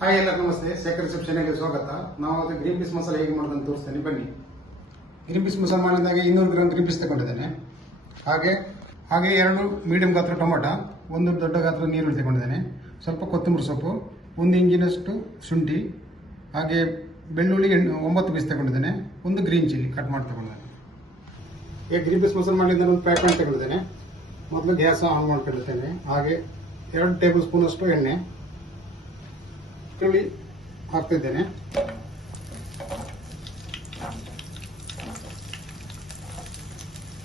Hi ಎಲ್ಲರಿಗೂ ನಮಸ್ತೆ. Shekhar reception ಗೆ ಸ್ವಾಗತ. ನಾವು ಅದು ಗ್ರೀನ್ ಪೀಸ್ ಮಸಾಲೆ ಹೇಗೆ ಮಾಡೋದಂತ ತೋರಿಸ್ತೇನೆ, ಬನ್ನಿ. ಗ್ರೀನ್ ಪೀಸ್ ಮಸಾಲೆ ಮಾಡಿದಾಗ 200 ಗ್ರಾಂ ಗ್ರೀನ್ ಪೀಸ್ ತಗೊಂಡಿದ್ದೇನೆ. ಹಾಗೆ 2 ಮೀಡಿಯಂ ಗಾತ್ರ ಟೊಮಾಟೊ, 1 ದೊಡ್ಡ ಗಾತ್ರ ನೀರುಳ್ಳಿ ತಗೊಂಡಿದ್ದೇನೆ, ಸ್ವಲ್ಪ ಕೊತ್ತಂಬರಿ ಸೊಪ್ಪು, 1 ಇಂಚಿನಷ್ಟು ಶುಂಠಿ, ಹಾಗೆ ಬೆಳ್ಳುಳ್ಳಿ 9 ಪೀಸ್ ತಗೊಂಡಿದ್ದೇನೆ, 1 ಗ್ರೀನ್ ಚಿಲ್ಲಿ ಕಟ್ ಮಾಡಿ ತಗೊಂಡಿದ್ದೇನೆ. ಈಗ ಗ್ರೀನ್ ಪೀಸ್ ಮಸಾಲೆ ಮಾಡಲಿಂದ ಒಂದು ಪ್ಯಾಕ್ ಮಾಡಿ ತಗೊಂಡಿದ್ದೇನೆ. ಮೊದಲು ಗ್ಯಾಸ್ ಆನ್ ಮಾಡ್ಕೊಂಡಿದ್ದೇನೆ. ಹಾಗೆ 2 ಟೇಬಲ್ ಸ್ಪೂನ್ ಅಷ್ಟು ಎಣ್ಣೆ ಈರುಳ್ಳಿ ಹಾಕ್ತಿದ್ದೇನೆ.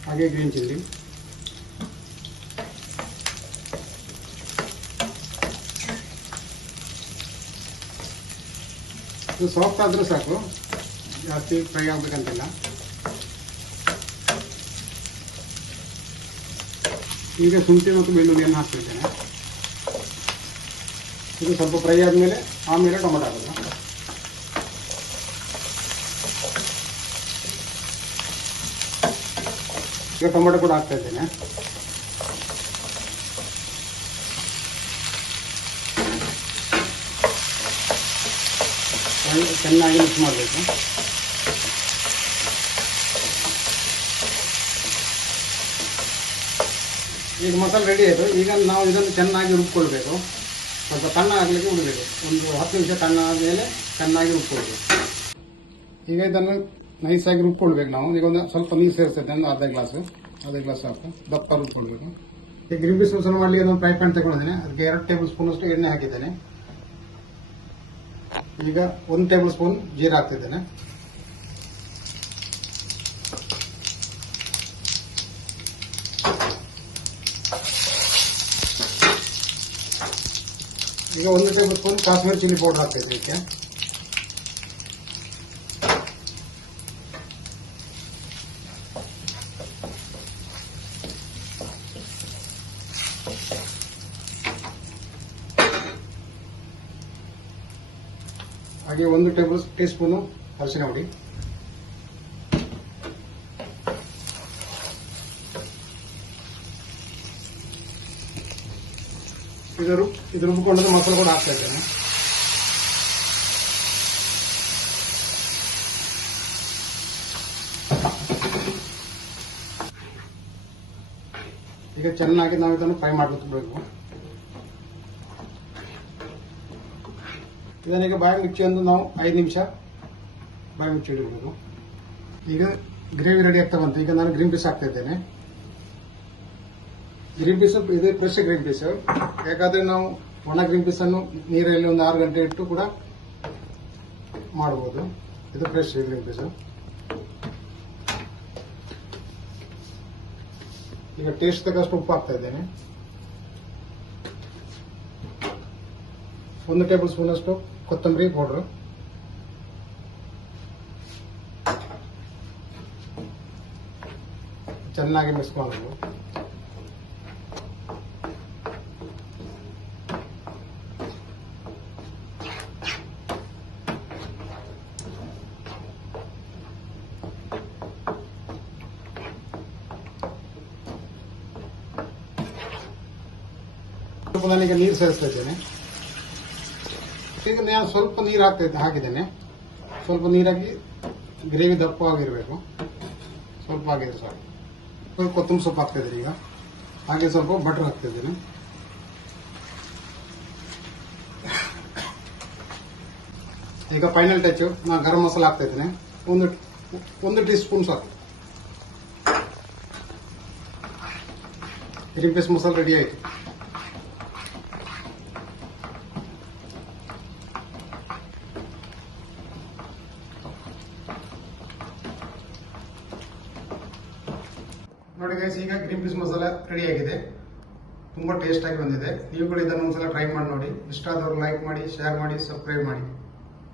ಹಾಗೆ ಗ್ರೀನ್ ಚಿಲ್ಲಿ, ಇದು ಸಾಫ್ಟ್ ಆದ್ರೂ ಸಾಕು, ಜಾಸ್ತಿ ಫ್ರೈ ಆಗ್ಬೇಕಂತಿಲ್ಲ. ಈಗ ಶುಂಠಿ ಮತ್ತು ಬೆಳ್ಳುಳ್ಳಿಯನ್ನು ಹಾಕ್ತಿದ್ದೇನೆ. ಇದು ಸ್ವಲ್ಪ ಫ್ರೈ ಆದಮೇಲೆ ಆಮೇಲೆ ಟೊಮೆಟೊ ಹಾಕೋದು. ಈಗ ಟೊಮೆಟೊ ಕೂಡ ಹಾಕ್ತಾ ಇದ್ದೇನೆ. ಚೆನ್ನಾಗಿ ಮಿಕ್ಸ್ ಮಾಡಬೇಕು. ಈಗ ಮಸಾಲೆ ರೆಡಿ ಆಯಿತು. ಈಗ ನಾವು ಇದನ್ನು ಚೆನ್ನಾಗಿ ರುಬ್ಕೊಳ್ಬೇಕು. ಸ್ವಲ್ಪ ತಣ್ಣ ಆಗಲಿಕ್ಕೆ ಬಿಡಬೇಕು. ಒಂದು 10 ನಿಮಿಷ ತಣ್ಣ ಆದಮೇಲೆ ಚೆನ್ನಾಗಿ ರುಬ್ಕೊಳ್ಬೇಕು. ಈಗ ಇದನ್ನು ನೈಸಾಗಿ ರುಬ್ಕೊಳ್ಬೇಕು ನಾವು. ಈಗ ಒಂದು ಸ್ವಲ್ಪ ನೀರು ಸೇರಿಸ್ತೇನೆ, ಒಂದು ಅರ್ಧ ಗ್ಲಾಸ್ ಹಾಕು, ದಪ್ಪ ರುಬ್ಕೊಳ್ಬೇಕು. ಈಗ ಗ್ರೀನ್ ಪೀಸ್ ಮಸಾಲೆ ಮಾಡಲಿಕ್ಕೆ ಒಂದು ಫ್ರೈ ಪ್ಯಾನ್ ತಗೊಂಡಿದ್ದೇನೆ. ಅದಕ್ಕೆ 2 ಟೇಬಲ್ ಸ್ಪೂನ್ ಅಷ್ಟು ಎಣ್ಣೆ ಹಾಕಿದ್ದೇನೆ. ಈಗ 1 ಟೇಬಲ್ ಸ್ಪೂನ್ ಜೀರಾ ಹಾಕ್ತಿದ್ದೇನೆ. ಈಗ 1 table spoon Kashmiri chilli powder ಹಾಕ್ತಿದ್ದೆ. ಇದಕ್ಕೆ ಹಾಗೆ 1 ಟೀ ಸ್ಪೂನು ಅರಿಶಿನ ಹುಡಿ, ಇದು ರುಬ್ಬಿಕೊಂಡ್ರೆ ಮಸಾಲೆ ಕೂಡ ಹಾಕ್ತಾ ಇದ್ದೇನೆ. ಈಗ ಚೆನ್ನಾಗಿ ನಾವು ಇದನ್ನು ಫ್ರೈ ಮಾಡಬೇಕು. ಇದನ್ನೀಗ ಬಾಯಿ ಮುಚ್ಚಿ ಒಂದು ನಾವು 5 ನಿಮಿಷ ಬಾಯಿ ಮುಚ್ಚಿ ಇಡಬೇಕು. ಈಗ ಗ್ರೇವಿ ರೆಡಿ ಆಗ್ತಾ ಬಂತು. ಈಗ ನಾನು ಗ್ರೀನ್ ಪೀಸ್ ಹಾಕ್ತಾ ಇದ್ದೇನೆ. ಗ್ರೀನ್ ಪೀಸ್ ಇದು ಫ್ರೆಶ್ ಗ್ರೀನ್ ಪೀಸ್. ಯಾಕಂದ್ರೆ ನಾವು ಒಣ ಗ್ರೀನ್ ಪೀಸ್ ಅನ್ನು ನೀರಲ್ಲಿ ಒಂದು 6 ಗಂಟೆ ಇಟ್ಟು ಕೂಡ ಮಾಡಬಹುದು. ಇದು ಫ್ರೆಶ್ ಗ್ರೀನ್ ಪೀಸ್. ಈಗ ಟೇಸ್ಟ್ ತಕ್ಕಷ್ಟು ಉಪ್ಪು ಹಾಕ್ತಾ ಇದ್ದೇನೆ. 1 ಟೇಬಲ್ ಸ್ಪೂನ್ ಅಷ್ಟು ಕೊತ್ತಂಬರಿ ಪೌಡರ್, ಚೆನ್ನಾಗಿ ಮಿಕ್ಸ್ ಮಾಡಬೇಕು. ನಾನೀಗ ನೀರು ಸೇರಿಸ್ತಾ ಇದ್ದೇನೆ. ಈಗ ನಾನು ಸ್ವಲ್ಪ ನೀರು ಹಾಕಿದ್ದೇನೆ. ಸ್ವಲ್ಪ ನೀರಾಗಿ ಗ್ರೇವಿ ದಪ್ಪವಾಗಿರಬೇಕು. ಸ್ವಲ್ಪ ಆಗಿದೆ ಸಾಕು. ಸ್ವಲ್ಪ ಕೊತ್ತಂಬರಿ ಸೊಪ್ಪು ಹಾಕ್ತಾ ಇದ್ದೀನಿ. ಈಗ ಹಾಗೆ ಸ್ವಲ್ಪ ಬಟರ್ ಹಾಕ್ತಾ ಇದ್ದೇನೆ. ಈಗ ಫೈನಲ್ ಟಚ್ ನಾನು ಗರಂ ಮಸಾಲ ಹಾಕ್ತಾ ಇದ್ದೇನೆ. ಒಂದು ಟೀ ಸ್ಪೂನ್ ಸಾಕು. ಗ್ರೀನ್ ಪೀಸ್ ಮಸಾಲ ರೆಡಿ ಆಯಿತು. ನೋಡಿ ಗೈಸ್, ಈಗ ಗ್ರೀನ್ ಪೀಸ್ ಮಸಾಲ ರೆಡಿ ಆಗಿದೆ. ತುಂಬಾ ಟೇಸ್ಟ್ ಆಗಿ ಬಂದಿದೆ. ನೀವು ಕೂಡ ಇದನ್ನು ಒಂದ್ಸಲ ಟ್ರೈ ಮಾಡಿ ನೋಡಿ. ಇಷ್ಟ ಆದವರು ಲೈಕ್ ಮಾಡಿ, ಶೇರ್ ಮಾಡಿ, ಸಬ್ಸ್ಕ್ರೈಬ್ ಮಾಡಿ.